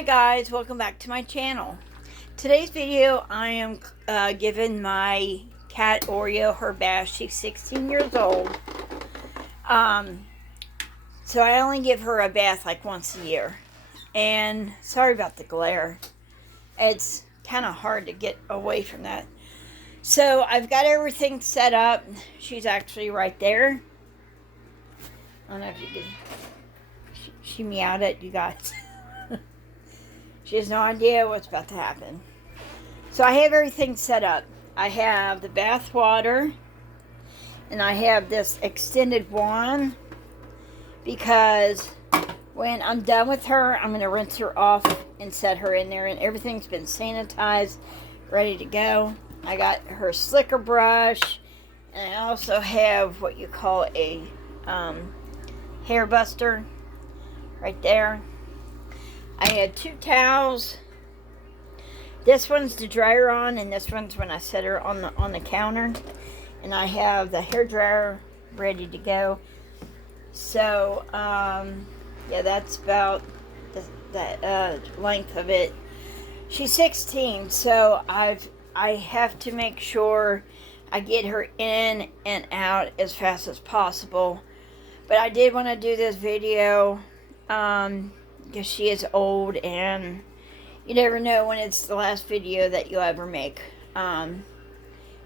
Hi guys, welcome back to my channel. Today's video I am giving my cat Oreo her bath. She's 16 years old. So I only give her a bath like once a year. And sorry about the glare. It's kind of hard to get away from that. So I've got everything set up. She's actually right there. I don't know if you can. She meowed at you guys. She has no idea what's about to happen. So I have everything set up. I have the bath water. And I have this extended wand. Because when I'm done with her, I'm going to rinse her off and set her in there. And everything's been sanitized, ready to go. I got her slicker brush. And I also have what you call a hair buster. Right there. I had 2 towels. This one's to dry her on, and this one's when I set her on the counter. And I have the hair dryer ready to go. So, yeah, that's about the length of it. She's 16, so I have to make sure I get her in and out as fast as possible. But I did want to do this video, because she is old and you never know when it's the last video that you'll ever make.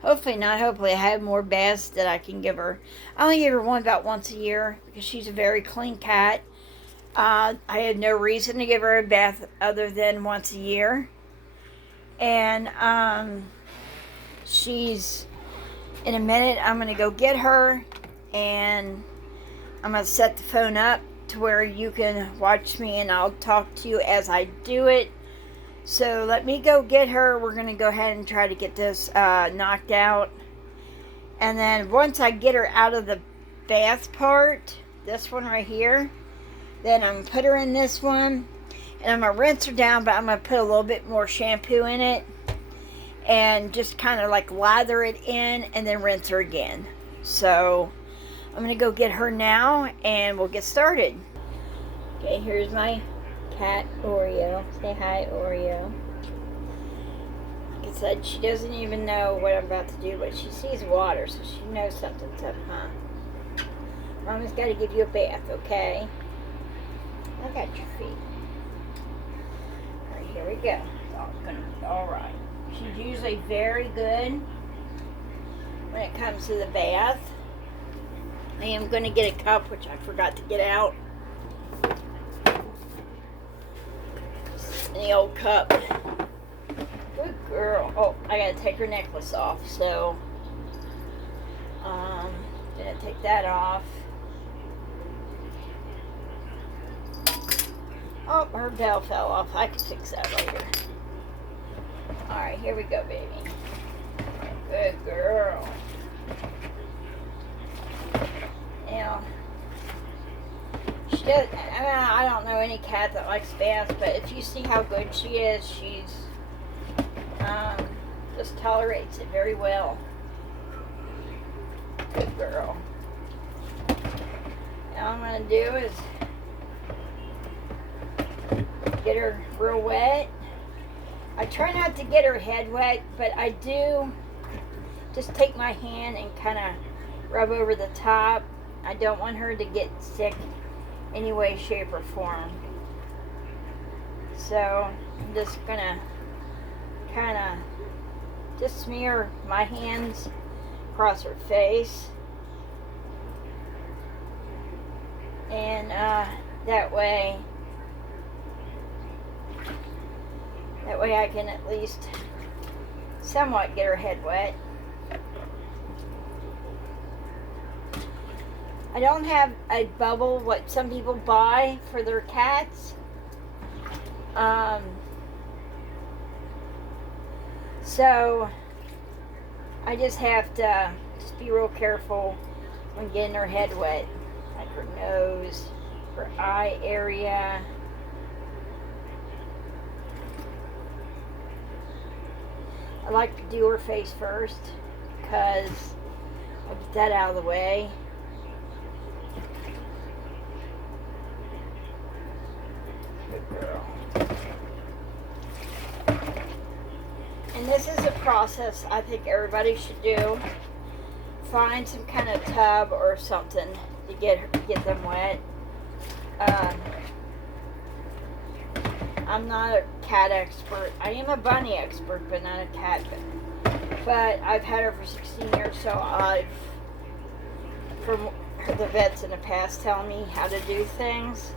Hopefully not. Hopefully I have more baths that I can give her. I only give her one about once a year because she's a very clean cat. I had no reason to give her a bath other than once a year. And she's, in a minute, I'm going to go get her and I'm going to set the phone up to where you can watch me and I'll talk to you as I do it. So let me go get her. We're going to go ahead and try to get this knocked out. And then once I get her out of the bath part, this one right here, then I'm going to put her in this one. And I'm going to rinse her down, but I'm going to put a little bit more shampoo in it. And just kind of like lather it in and then rinse her again. So I'm going to go get her now and we'll get started. Okay, here's my cat Oreo. Say hi, Oreo. Like I said, she doesn't even know what I'm about to do, but she sees water, so she knows something's up, huh? Mama's got to give you a bath, okay? I got your feet. Alright, here we go. It's all gonna be alright. She's usually very good when it comes to the bath. I am going to get a cup, which I forgot to get out. The old cup. Good girl. Oh, I gotta take her necklace off, so gonna take that off. Oh, her bell fell off. I can fix that later. Alright, here we go, baby. Good girl. Now, she does, I don't know any cat that likes baths, but if you see how good she is, she's just tolerates it very well. Good girl. Now all I'm going to do is get her real wet. I try not to get her head wet, but I do just take my hand and kind of rub over the top. I don't want her to get sick any way, shape, or form. So I'm just gonna kind of just smear my hands across her face, and that way I can at least somewhat get her head wet. I don't have a bubble, what some people buy for their cats. So I just have to just be real careful when getting her head wet. Like her nose, her eye area. I like to do her face first because I'll get that out of the way. Good girl. this is a process I think everybody should do. Find some kind of tub or something to get them wet. I'm not a cat expert. I am a bunny expert, but not a cat. But I've had her for 16 years, so from the vets in the past telling me how to do things.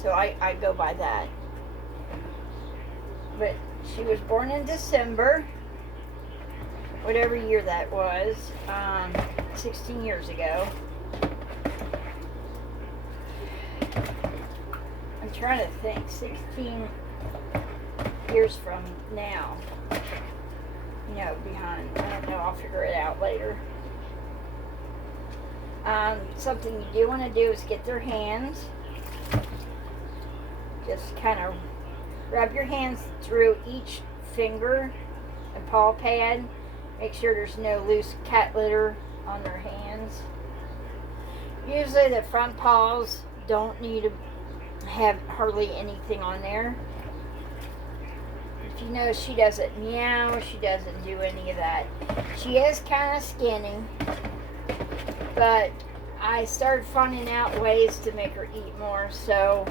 So I go by that. But she was born in December, whatever year that was, 16 years ago. I'm trying to think, 16 years from now, behind. I don't know, I'll figure it out later. Something you do want to do is get their hands. Just kind of rub your hands through each finger and paw pad. Make sure there's no loose cat litter on their hands. Usually the front paws don't need to have hardly anything on there. If you know, she doesn't meow, she doesn't do any of that. She is kind of skinny, but I started finding out ways to make her eat more, so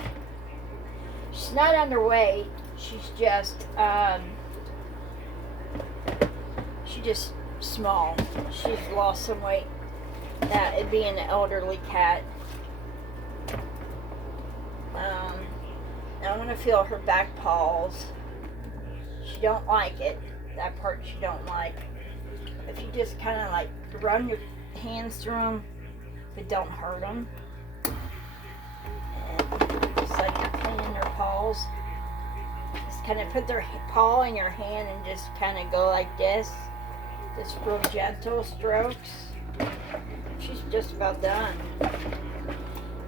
she's not underweight. She's just small. She's lost some weight. That it being an elderly cat. Now I'm gonna feel her back paws. She don't like it. That part she don't like. If you just kind of like run your hands through them, but don't hurt them. And just like you're cleaning their paws. Just kind of put their paw in your hand and just kind of go like this. Just real gentle strokes. She's just about done.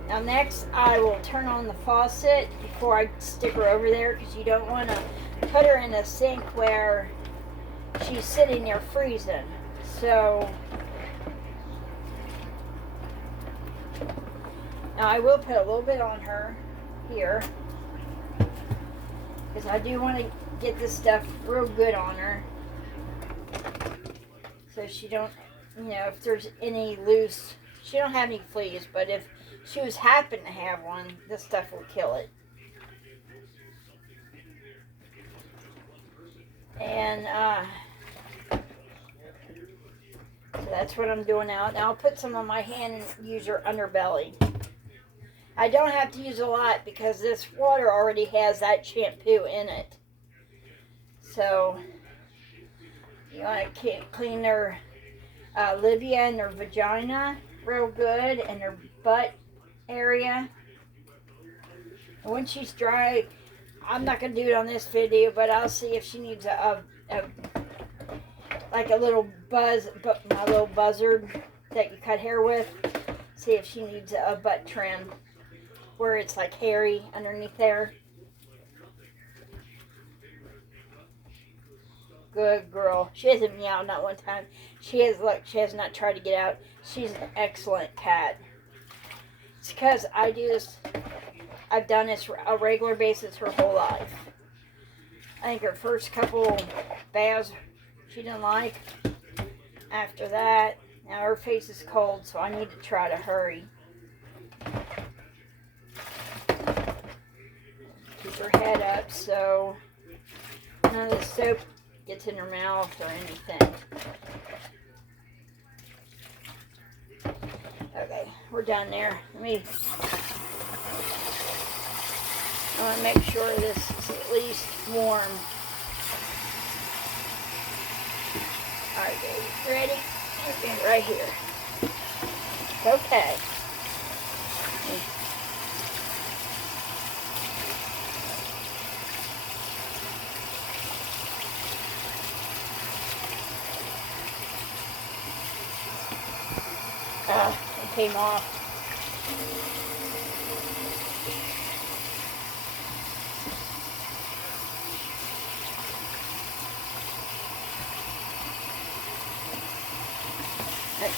Now next I will turn on the faucet before I stick her over there, because you don't want to put her in a sink where she's sitting there freezing. So now I will put a little bit on her here, because I do want to get this stuff real good on her, so she don't, if there's any loose, she don't have any fleas, but if she was happen to have one, this stuff will kill it. And so that's what I'm doing now. Now I'll put some on my hand and use her underbelly. I don't have to use a lot because this water already has that shampoo in it. So you want to clean their labia and their vagina real good, and their butt area. And when she's dry, I'm not going to do it on this video, but I'll see if she needs like a little my little buzzard that you cut hair with. See if she needs a butt trim where it's like hairy underneath there. Good girl. She hasn't meowed not one time. She has not tried to get out. She's an excellent cat. It's because I do this. I've done this on a regular basis her whole life. I think her first couple baths she didn't like. After that, now her face is cold, so I need to try to hurry. Keep her head up so none of the soap gets in her mouth or anything. Okay, we're done there. I want to make sure this is at least warm. Alright, baby. Ready? Okay, right here. Okay. It came off.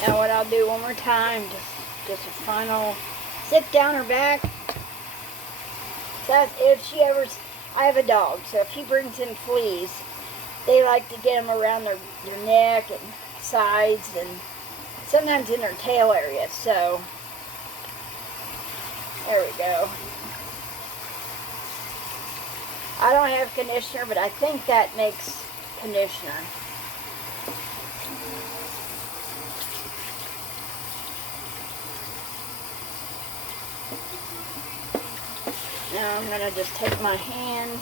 Now what I'll do one more time, just a final zip down her back, So if she ever, I have a dog, so if he brings in fleas, they like to get them around their neck and sides and sometimes in their tail area. So there we go. I don't have conditioner, but I think that makes conditioner. Now I'm going to just take my hand.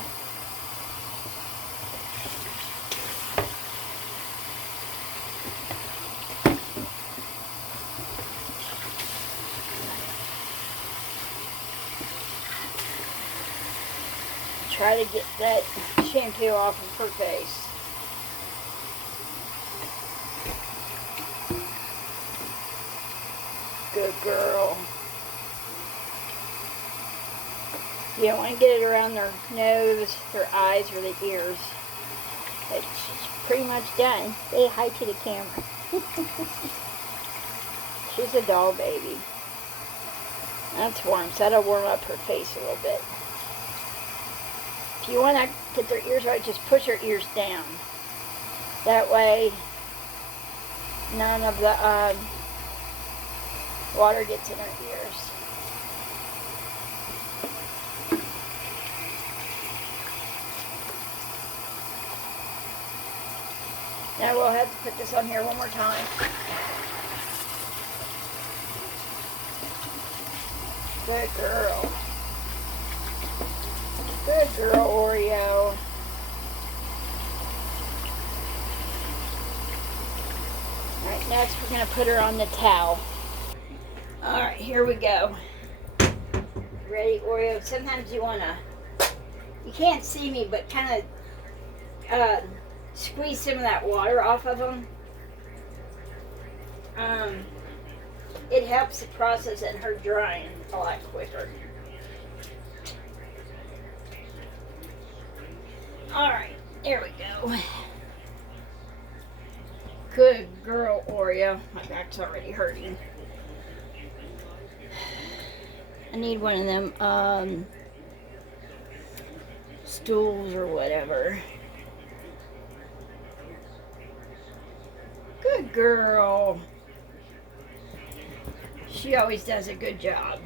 Try to get that shampoo off of her face. Good girl. You don't want to get it around their nose, their eyes, or the ears. But she's pretty much done. Say hi to the camera. She's a doll baby. That's warm, so that'll warm up her face a little bit. If you want to get their ears right, just push her ears down. That way, none of the water gets in her ears. Now we'll have to put this on here one more time. Good girl. Good girl, Oreo. Alright, next we're going to put her on the towel. Alright, here we go. Ready, Oreo? Sometimes you want to, you can't see me, but kind of squeeze some of that water off of them. It helps the process and her drying a lot quicker. Alright, there we go. Good girl, Oreo. My back's already hurting. I need one of them stools or whatever. Good girl. She always does a good job.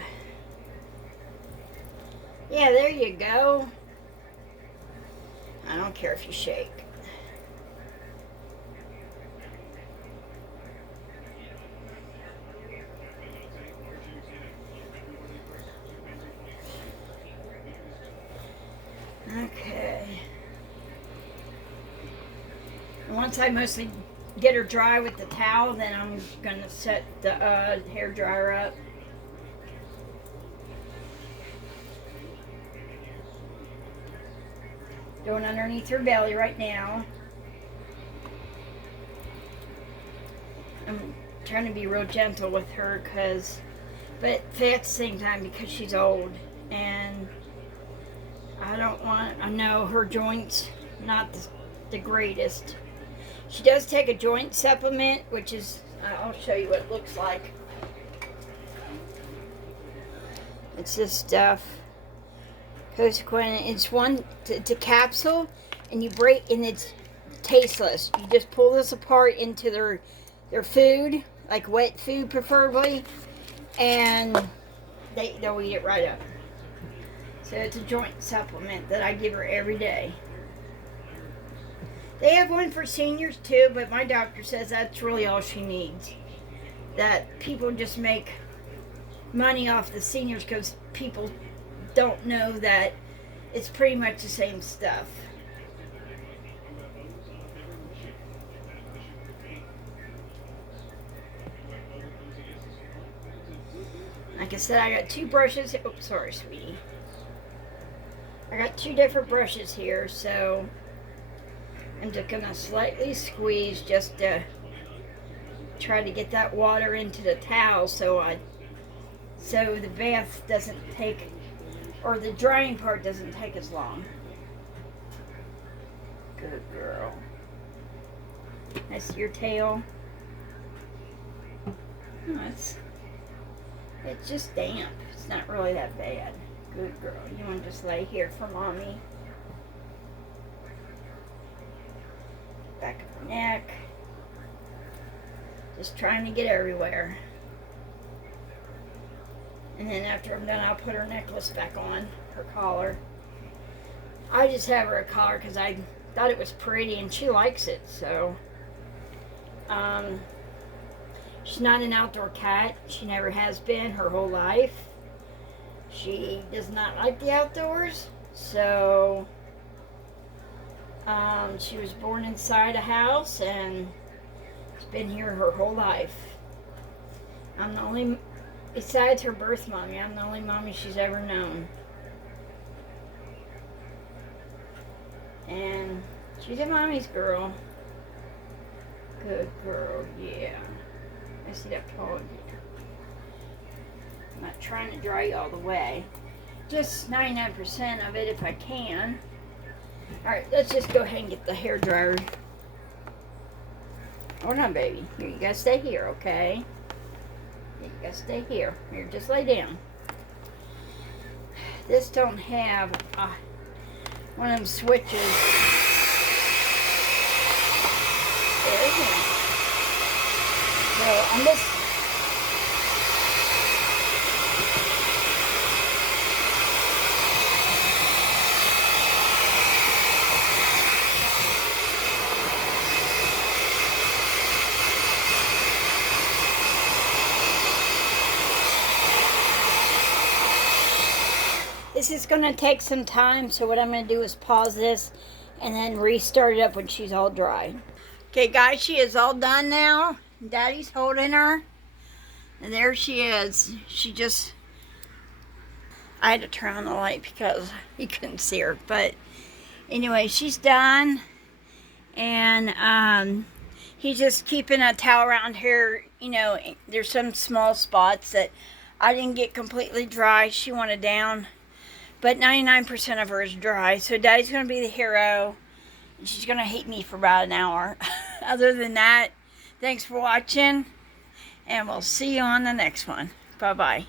Yeah, there you go. I don't care if you shake. Okay. Once I mostly get her dry with the towel, then I'm going to set the hair dryer up. Going underneath her belly right now. I'm trying to be real gentle with her, but at the same time, because she's old and I know her joints not the greatest. She does take a joint supplement, which is, I'll show you what it looks like. It's this stuff. Consequent, it's it's a capsule, and and it's tasteless. You just pull this apart into their food, like wet food preferably, and they'll eat it right up. So it's a joint supplement that I give her every day. They have one for seniors too, but my doctor says that's really all she needs. That people just make money off the seniors because people don't know that it's pretty much the same stuff. Like I said, I got two brushes. Oops, sorry, sweetie. I got two different brushes here, so I'm just gonna slightly squeeze just to try to get that water into the towel so the bath doesn't take, or the drying part doesn't take as long. Good girl. That's your tail. Oh, it's just damp. It's not really that bad. Good girl. You want to just lay here for mommy? Back of her neck. Just trying to get everywhere. And then after I'm done, I'll put her necklace back on, her collar. I just have her a collar because I thought it was pretty and she likes it, so. She's not an outdoor cat. She never has been her whole life. She does not like the outdoors, so she was born inside a house and has been here her whole life. I'm the only, besides her birth mommy, I'm the only mommy she's ever known. And she's a mommy's girl. Good girl, yeah. I see that paw again. I'm not trying to dry you all the way. Just 99% of it if I can. Alright, let's just go ahead and get the hair dryer. Hold on, baby. Here, you gotta stay here, okay? You gotta stay here. Here, just lay down. This don't have one of them switches. There it is. So I'm just this is going to take some time, so what I'm going to do is pause this and then restart it up when she's all dry. Okay, guys, she is all done now. Daddy's holding her. And there she is. She just... I had to turn on the light because you couldn't see her. But anyway, she's done. And he's just keeping a towel around here. You know, there's some small spots that I didn't get completely dry. She wanted down. But 99% of her is dry. So Daddy's going to be the hero. And she's going to hate me for about an hour. Other than that, thanks for watching. And we'll see you on the next one. Bye-bye.